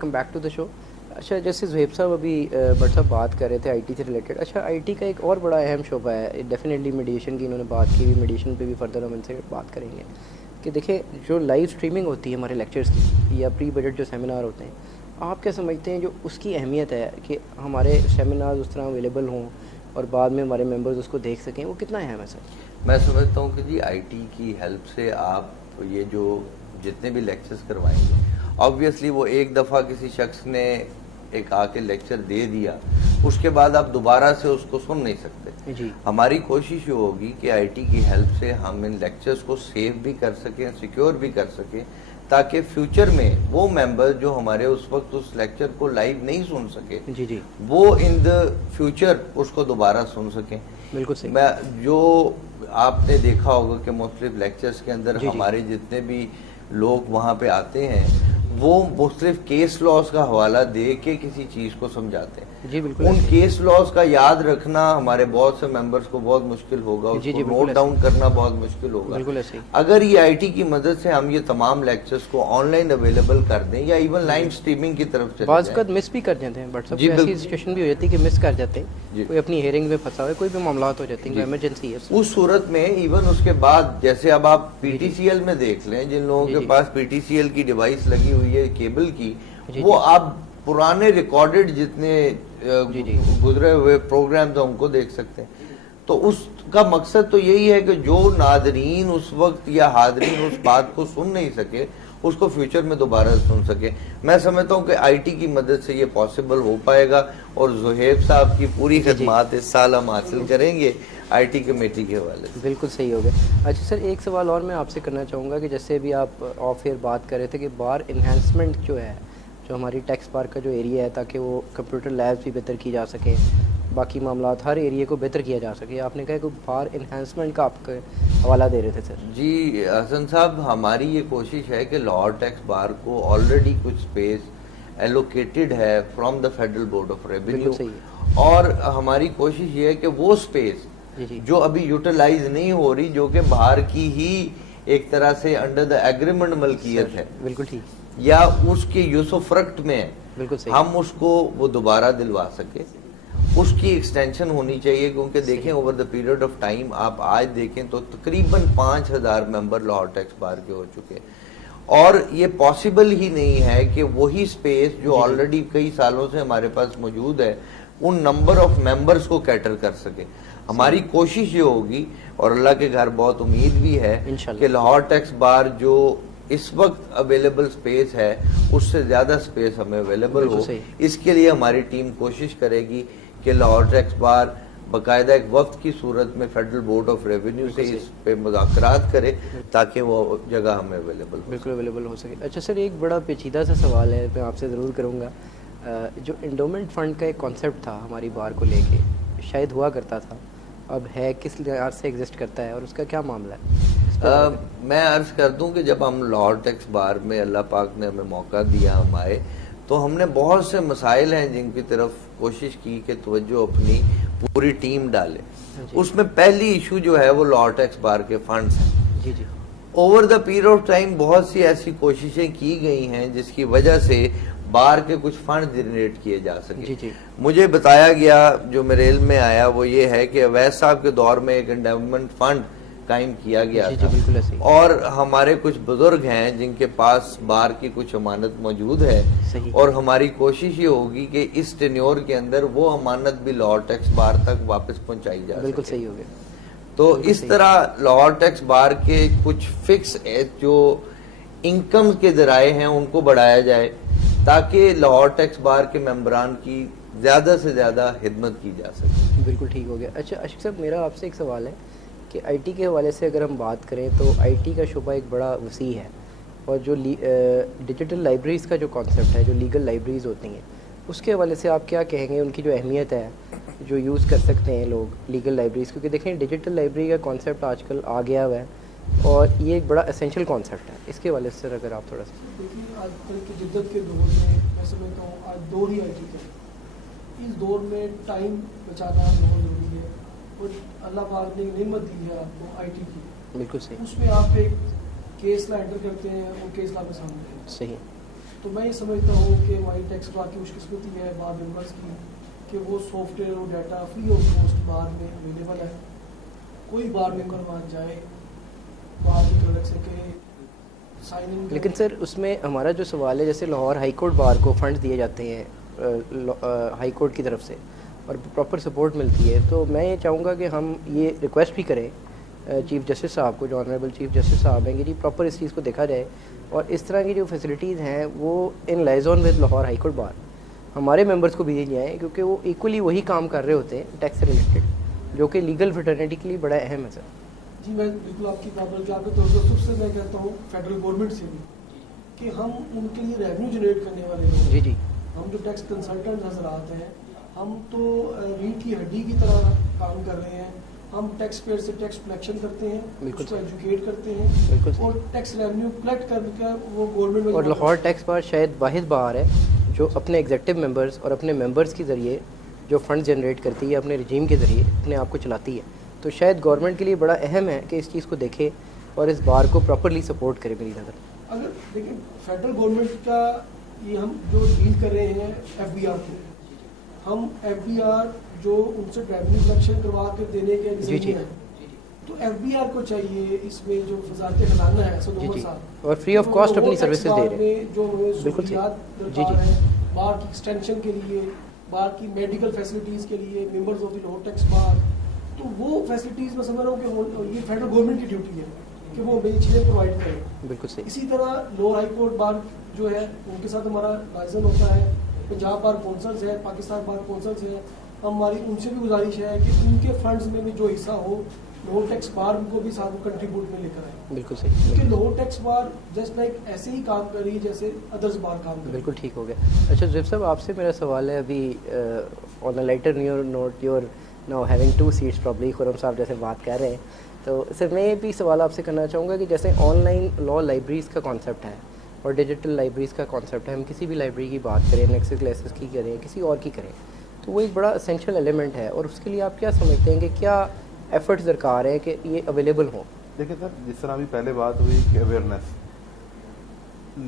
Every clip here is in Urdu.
ویلکم بیک ٹو دا شو. اچھا جیسے زہیب صاحب ابھی بٹ صاحب بات کر رہے تھے آئی ٹی سے ریلیٹڈ. اچھا آئی ٹی کا ایک اور بڑا اہم شعبہ ہے ڈیفینیٹلی میڈیشن کی انہوں نے بات کی, میڈیشن پہ بھی فردر ہم ان سے بات کریں گے کہ دیکھیں جو لائیو اسٹریمنگ ہوتی ہے ہمارے لیکچرز کی یا پری بجٹ جو سیمینار ہوتے ہیں, آپ کیا سمجھتے ہیں جو اس کی اہمیت ہے کہ ہمارے سیمینارز اس طرح اویلیبل ہوں اور بعد میں ہمارے ممبرز اس کو دیکھ سکیں, وہ کتنا اہم ہے سر؟ میں سمجھتا ہوں کہ جی آئی ٹی کی ہیلپ سے آپ یہ جو جتنے بھی لیکچرز کروائیں گے, آبویسلی وہ ایک دفعہ کسی شخص نے ایک آ کے لیکچر دے دیا, اس کے بعد آپ دوبارہ سے اس کو سن نہیں سکتے. جی ہماری کوشش یہ ہوگی کہ آئی ٹی کی ہیلپ سے ہم ان لیکچرز کو سیو بھی کر سکیں, سیکیور بھی کر سکیں, تاکہ فیوچر میں وہ ممبر جو ہمارے اس وقت اس لیکچر کو لائیو نہیں سن سکے جی جی وہ ان دا فیوچر اس کو دوبارہ سن سکیں. بالکل صحیح. میں جو آپ نے دیکھا ہوگا کہ مختلف لیکچرز کے اندر ہمارے جتنے بھی لوگ وہاں پہ آتے ہیں وہ مختلف کیس لاز کا حوالہ دے کے کسی چیز کو سمجھاتے ہیں. جی بالکل. ان کیس لاز کا یاد رکھنا ہمارے بہت سے ممبرز کو بہت مشکل ہوگا, اس کو نوٹ ڈاؤن کرنا بہت مشکل ہوگا. بالکل ایسے ہی. اگر یہ آئی ٹی کی مدد سے ہم یہ تمام لیکچرز کو آن لائن اویلیبل کر دیں یا ایون لائن اسٹریمنگ کی طرف چلے بعض اوقات مس بھی کر جاتے ہیں, بٹ سب ایسی سچویشن بھی ہو جاتی ہے کہ مس کر جاتے ہیں, کوئی اپنی ہیئرنگ میں پھنسا ہوا ہے, کوئی بھی معاملات ہو جاتے ہیں, کوئی ایمرجنسی ہے, اس صورت میں ایون اس کے بعد جیسے اب آپ پی ٹی سی ایل میں دیکھ لیں, جن لوگوں کے پاس پی ٹی سی ایل کی ڈیوائس لگی ہوئی ہے کیبل کی, وہ آپ پرانے ریکارڈڈ جتنے گزرے ہوئے پروگرامز ہیں ان کو دیکھ سکتے ہیں. تو اس کا مقصد تو یہی ہے کہ جو ناظرین اس وقت یا حاضرین اس بات کو سن نہیں سکے اس کو فیوچر میں دوبارہ سن سکے. میں سمجھتا ہوں کہ آئی ٹی کی مدد سے یہ پاسبل ہو پائے گا, اور زہیب صاحب کی پوری خدمات اس سال ہم حاصل کریں گے آئی ٹی کمیٹی کے حوالے سے. بالکل صحیح ہو گیا. اچھا سر ایک سوال اور میں آپ سے کرنا چاہوں گا کہ جیسے بھی آپ آف ایئر بات کر رہے تھے کہ بار انہینسمنٹ جو ہے, جو ہماری ٹیکس بار کا جو ایریا ہے, تاکہ وہ کمپیوٹر لیبس بھی بہتر کی جا سکیں, باقی معاملات ہر ایریے کو بہتر کیا جا سکے, آپ نے کہا کہ بار انہینسمنٹ کا آپ کا حوالہ دے رہے تھے سر. جی حسن صاحب, ہماری یہ کوشش ہے کہ لاہور ٹیکس بار کو آلریڈی کچھ اسپیس ایلوکیٹڈ ہے from the federal board of revenue, اور ہماری کوشش یہ ہے کہ وہ اسپیس جو ابھی یوٹیلائز نہیں ہو رہی, جو کہ باہر کی ہی ایک طرح سے انڈر دا ایگریمنٹ ملکیت ہے, بالکل ٹھیک, یا اس کے یوز و فرقت میں ہم اس کو وہ دوبارہ دلوا سکے. اس کی ایکسٹینشن ہونی چاہیے, کیونکہ دیکھیں over the period of time آپ آج دیکھیں تو تقریباً 5000 ممبر لاہور ٹیکس بار کے ہو چکے, اور یہ پاسبل ہی نہیں ہے کہ وہی اسپیس جو آلریڈی کئی سالوں سے ہمارے پاس موجود ہے ان نمبر آف ممبرز کو کیٹر کر سکے. ہماری کوشش یہ ہوگی, اور اللہ کے گھر بہت امید بھی ہے کہ لاہور ٹیکس بار جو اس وقت اویلیبل اسپیس ہے اس سے زیادہ اسپیس ہمیں اویلیبل ہو. اس کے لیے ہماری ٹیم کوشش کرے گی کہ لاہور ٹیکس بار باقاعدہ ایک وقت کی صورت میں فیڈرل بورڈ آف ریونیو سے اس پہ مذاکرات کرے تاکہ وہ جگہ ہمیں اویلیبل ہو, بالکل اویلیبل ہو سکے. اچھا سر ایک بڑا پیچیدہ سا سوال ہے, میں آپ سے ضرور کروں گا. جو انڈومنٹ فنڈ کا ایک کانسیپٹ تھا ہماری بار کو لے کے, شاید ہوا کرتا تھا, اب ہے کس لحاظ سے ایگزسٹ کرتا ہے اور اس کا کیا معاملہ ہے؟ میں عرض کر دوں کہ جب ہم لاہور ٹیکس بار میں اللہ پاک نے ہمیں موقع دیا ہم آئے, تو ہم نے بہت سے مسائل ہیں جن کی طرف کوشش کی کہ توجہ اپنی پوری ٹیم ڈالے. اس میں پہلی ایشو جو ہے وہ لاہور ٹیکس بار کے فنڈز ہیں. جی جی. Over the period of time بہت سی ایسی کوششیں کی گئی ہیں جس کی وجہ سے بار کے کچھ فنڈ جنریٹ کیے جا سکے. مجھے بتایا گیا, جو میرے علم میں آیا, وہ یہ ہے کہ اویس صاحب کے دور میں ایک انڈومنٹ فنڈ قائم کیا گیا تھا, اور ہمارے کچھ بزرگ ہیں جن کے پاس بار کی کچھ امانت موجود ہے, اور ہماری کوشش یہ ہوگی کہ اس ٹینیور کے اندر وہ امانت بھی لاہور ٹیکس بار تک واپس پہنچائی جائے. بالکل صحیح ہو گیا. تو اس طرح لاہور ٹیکس بار کے کچھ فکس جو انکم کے ذرائع ہیں ان کو بڑھایا جائے تاکہ لاہور ٹیکس بار کے ممبران کی زیادہ سے زیادہ خدمت کی جا سکے. بالکل ٹھیک ہو گیا. اچھا اشق صاحب, میرا آپ سے ایک سوال ہے کہ آئی ٹی کے حوالے سے اگر ہم بات کریں تو آئی ٹی کا شعبہ ایک بڑا وسیع ہے, اور جو ڈیجیٹل لائبریریز کا جو کانسیپٹ ہے, جو لیگل لائبریریز ہوتی ہیں, اس کے حوالے سے آپ کیا کہیں گے, ان کی جو اہمیت ہے جو یوز کر سکتے ہیں لوگ لیگل لائبریریز, کیونکہ دیکھیں ڈیجیٹل لائبریری کا کانسیپٹ آج کل آ گیا ہوا ہے اور یہ ایک بڑا اسینشیل کانسیپٹ ہے. اس کے حوالے سے اگر آپ تھوڑا سا. دیکھیے آج کل کی جدت کے دور میں میں سمجھتا ہوں آج دور ہی آئی ٹی کا, اس دور میں ٹائم بچانا بہت ضروری ہے, اور اللہ پاک نے نعمت دی ہے آپ کو آئی ٹی کی. بالکل صحیح. اس میں آپ ایک کیس لا انٹر کرتے ہیں اور کیس لا کے سامنے. صحیح. تو میں یہ سمجھتا ہوں کہ ہماری ٹیکس بار کی خوش قسمتی ہے بار ممبرس کی کہ وہ سافٹ ویئر اور ڈیٹا فری آف کاسٹ بار میں اویلیبل ہے. کوئی بار ممبر وہاں جائے بار کی کلک سے کہ سائن ان. لیکن سر اس میں ہمارا جو سوال ہے جیسے لاہور ہائی کورٹ بار کو فنڈ دیے جاتے ہیں ہائی کورٹ کی طرف سے اور پراپر سپورٹ ملتی ہے, تو میں یہ چاہوں گا کہ ہم یہ ریکویسٹ بھی کریں چیف جسٹس صاحب کو, جو آنریبل چیف جسٹس صاحب ہیں, کہ جی پراپر اس چیز کو دیکھا جائے اور اس طرح کی جو فیسلٹیز ہیں وہ in liaison with Lahore high court bar ہمارے ممبرس کو بھی دی جائیں, کیونکہ وہ ایکولی وہی کام کر رہے ہوتے ہیں ٹیکس سے ریلیٹڈ, جو کہ لیگل فٹرنیٹی کے لیے بڑا اہم ہے. سر جی میں بالکل آپ کی بات بلکہ آپ کے توجہ سے میں کہتا ہوں فیڈرل گورنمنٹ سے بھی کہ ہم ان کے لیے ریونیو جنریٹ کرنے والے ہیں. جی جی, ہم جو ٹیکس کنسلٹنٹ حضرات ہیں ہم تو ریڑھ کی ہڈی کی طرح کام کر رہے ہیں. ہم ٹیکس پیئر سے ٹیکس کلیکشن کرتے ہیں, اس کو ایجوکیٹ کرتے ہیں اور ٹیکس ریونیو کلیکٹ کر کے وہ گورنمنٹ میں. اور لاہور ٹیکس بار شاید واحد بار ہے جو اپنے ایگزیکٹو ممبرس اور اپنے ممبرس کے ذریعے جو فنڈ جنریٹ کرتی ہے اپنے رجیم کے ذریعے اپنے آپ کو چلاتی ہے. تو شاید گورنمنٹ کے لیے بڑا اہم ہے کہ اس چیز کو دیکھے اور اس بار کو پراپرلی سپورٹ کرے. میری نظر اگر دیکھیں فیڈرل گورنمنٹ کا یہ ہم جو ڈیل کر رہے ہیں ایف بی آر کو, ہم ایف بی آر جو ان سے ریونیو کلیکشن کروا کے دینے کے ذریعے ہیں, تو ایف بی آر کو چاہیے اس میں جو وزارت خزانہ ہے اسد عمر صاحب اور فری آف کاسٹ اپنی سروسز دے رہے ہیں جو سہولیات درکار ہیں بار کی ایکسٹینشن کے لیے, بار کی میڈیکل فیسلٹیز کے لیے, members of the Lahore tax bar, تو وہ فیسلٹیز میں سمجھ رہا ہوں کہ یہ فیڈرل گورنمنٹ کی ڈیوٹی ہے کہ وہ یہ چیزیں پرووائڈ کریں. بالکل صحیح. اسی طرح لوور ہائی کورٹ بار جو ہے ان کے ساتھ ہمارا لائزن ہوتا ہے, پنجاب بار کونسلز ہے, پاکستان بار کونسلز ہے, ہماری ان سے بھی گزارش ہے کہ ان کے فنڈز میں بھی جو حصہ ہو لاہور ٹیکس بار کو بھی ساتھ کنٹریبیوٹ میں لے کر آئے. بالکل صحیح, کیونکہ لاہور ٹیکس بار جسٹ لائک ایسے ہی کام کر رہی ہے جیسے ادرس بار کام کر رہی ہے. بالکل ٹھیک ہو گیا. اچھا زیب صاحب آپ سے میرا سوال ہے ابھی on a lighter note, you are now having 2 sets probably, Khurram صاحب جیسے بات کر رہے ہیں, تو سر میں یہ بھی سوال آپ سے کرنا چاہوں گا کہ جیسے آن لائن لا لائبریریز کا کانسیپٹ ہے اور ڈیجیٹل لائبریریز کا کانسیپٹ ہے, ہم کسی بھی لائبریری کی بات کریں, نیکسس کلاسز کی کریں, کسی اور کی کریں, تو وہ ایک بڑا اسینشیل ایلیمنٹ ہے, اور اس کے لیے آپ کیا سمجھتے ہیں کہ کیا ایفرٹس درکار ہیں کہ یہ اویلیبل ہوں؟ دیکھیں سر, جس طرح ابھی پہلے بات ہوئی کہ اویئرنیس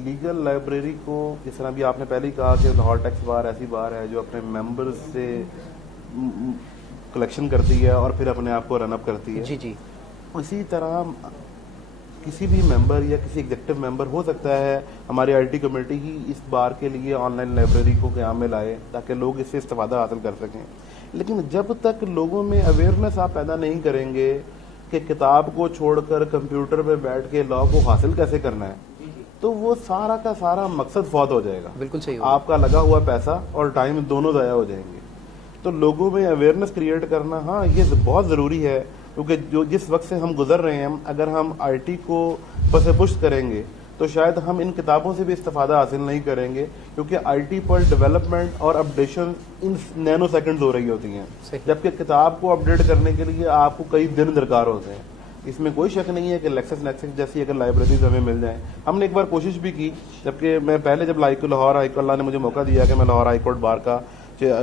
لیگل لائبریری کو, جس طرح بھی آپ نے پہلے ہی کہا کہ لاہور ٹیکس بار ایسی بار ہے جو اپنے ممبرز سے کلیکشن کرتی ہے اور پھر اپنے آپ کو رن اپ کرتی ہے. جی جی, اسی طرح کسی بھی ممبر یا کسی ایگزیکٹو ممبر ہو سکتا ہے ہماری آئی ٹی کمیٹی ہی اس بار کے لیے آن لائن لائبریری کو قیام میں لائے تاکہ لوگ اس سے استفادہ حاصل کر سکیں. لیکن جب تک لوگوں میں اویئرنیس آپ پیدا نہیں کریں گے کہ کتاب کو چھوڑ کر کمپیوٹر پہ بیٹھ کے لا کو حاصل کیسے کرنا ہے, تو وہ سارا کا سارا مقصد فوت ہو جائے گا. بالکل صحیح, آپ کا لگا ہوا پیسہ اور ٹائم دونوں ضائع ہو جائیں گے. تو لوگوں میں اویئرنیس کریٹ کرنا ہاں یہ بہت ضروری ہے, کیونکہ جو جس وقت سے ہم گزر رہے ہیں, اگر ہم آئی ٹی کو پس پشت کریں گے تو شاید ہم ان کتابوں سے بھی استفادہ حاصل نہیں کریں گے, کیونکہ آئی ٹی پر ڈیولپمنٹ اور اپڈیشن ان نینو سیکنڈز ہو رہی ہوتی ہیں, جبکہ کتاب کو اپڈیٹ کرنے کے لیے آپ کو کئی دن درکار ہوتے ہیں. اس میں کوئی شک نہیں ہے کہ لیکسس نیکسس جیسی اگر لائبریریز ہمیں مل جائیں. ہم نے ایک بار کوشش بھی کی, جبکہ میں پہلے جب لاہور ہائی کورٹ, اللہ نے مجھے موقع دیا کہ میں لاہور ہائی کورٹ بار کا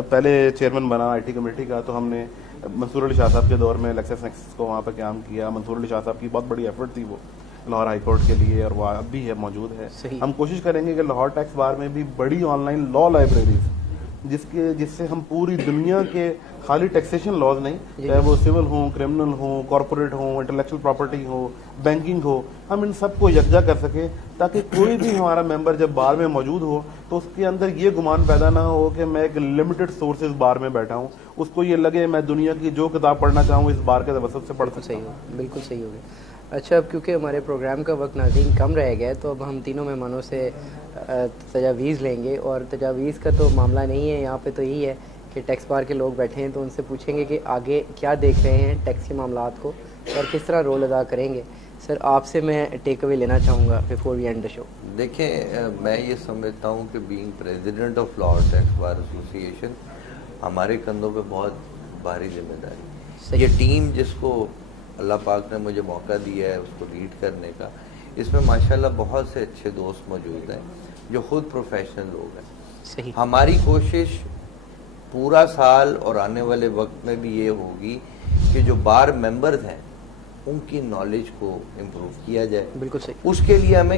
پہلے چیئرمین بنا آئی ٹی کمیٹی کا, تو ہم نے منصور علی شاہ صاحب کے دور میں لیکسس نیکسس کو وہاں پہ قیام کیا. منصور علی شاہ صاحب کی بہت بڑی ایفرٹ تھی وہ لاہور ہائی کورٹ کے لیے, اور وہ اب بھی ہے, موجود ہے. ہم کوشش کریں گے کہ لاہور ٹیکس بار میں بھی بڑی آن لائن لا لائبریریز جس سے ہم پوری دنیا کے خالی ٹیکسیشن لاز نہیں, چاہے وہ سول ہوں, کرمنل ہوں, کارپوریٹ ہوں, انٹلیکچوئل پراپرٹی ہو, بینکنگ ہو, ہم ان سب کو یکجا کر سکیں تاکہ کوئی بھی ہمارا ممبر جب بار میں موجود ہو تو اس کے اندر یہ گمان پیدا نہ ہو کہ میں ایک لمیٹڈ سورسز بار میں بیٹھا ہوں, اس کو یہ لگے میں دنیا کی جو کتاب پڑھنا چاہوں اس بار کے توسط سے پڑھ سکتا ہوں. بالکل صحیح ہو گیا. اچھا, اب کیونکہ ہمارے پروگرام کا وقت ناظرین کم رہ گیا ہے, تو اب ہم تینوں مہمانوں سے تجاویز لیں گے, اور تجاویز کا تو معاملہ نہیں ہے یہاں پہ, تو یہی ہے کہ ٹیکس بار کے لوگ بیٹھے ہیں تو ان سے پوچھیں گے کہ آگے کیا دیکھ رہے ہیں ٹیکس کے معاملات کو اور کس طرح رول ادا کریں گے. سر آپ سے میں ٹیک اوے لینا چاہوں گا بیفور وی اینڈ دا شو. دیکھیں, میں یہ سمجھتا ہوں کہ being president of Lahore tax bar association ہمارے کندھوں پہ بہت بھاری ذمہ داری. یہ ٹیم جس کو اللہ پاک نے مجھے موقع دیا ہے اس کو لیڈ کرنے کا, اس میں ماشاءاللہ بہت سے اچھے دوست موجود ہیں جو خود پروفیشنل لوگ ہیں. صحیح. ہماری کوشش پورا سال اور آنے والے وقت میں بھی یہ ہوگی کہ جو بار ممبرز ہیں ان کی نالج کو امپروو کیا جائے. بالکل صحیح. اس کے لیے ہمیں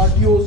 RTOs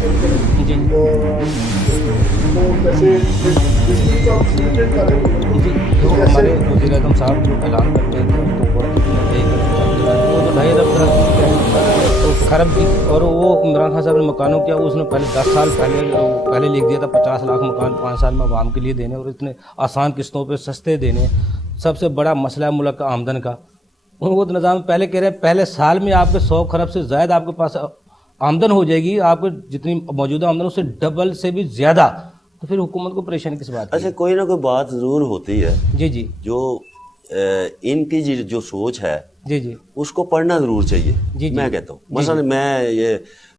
جی تو ویسے بجلی کا فلٹر کر رہے ہیں جی جو ہمارے وزیر اعظم صاحب جو اعلان کرتے ہیں تو وہ 2.5 ارب تو خراب بھی. اور وہ عمران خان صاحب نے مکانوں کیا وہ اس نے پہلے 10 سال پہلے لکھ دیا تھا 50 لاکھ مکان 5 سال میں عوام کے لیے دینے اور اتنے آسان قسطوں پہ سستے دینے. سب سے بڑا مسئلہ ہے ملک کا آمدن کا. وہ نظام پہلے کہہ رہے ہیں پہلے سال میں آپ کے 100 خرب سے زائد آپ کے پاس آمدن ہو جائے گی, آپ کو جتنی موجودہ آمدن اس سے ڈبل سے بھی زیادہ. تو پھر حکومت کو پریشانی کس بات کی؟ اچھا کوئی نہ کوئی بات ضرور ہوتی ہے جی جی جو ان کی جو سوچ ہے جی جی اس کو پڑھنا ضرور چاہیے. جی جی میں کہتا ہوں مثلا میں یہ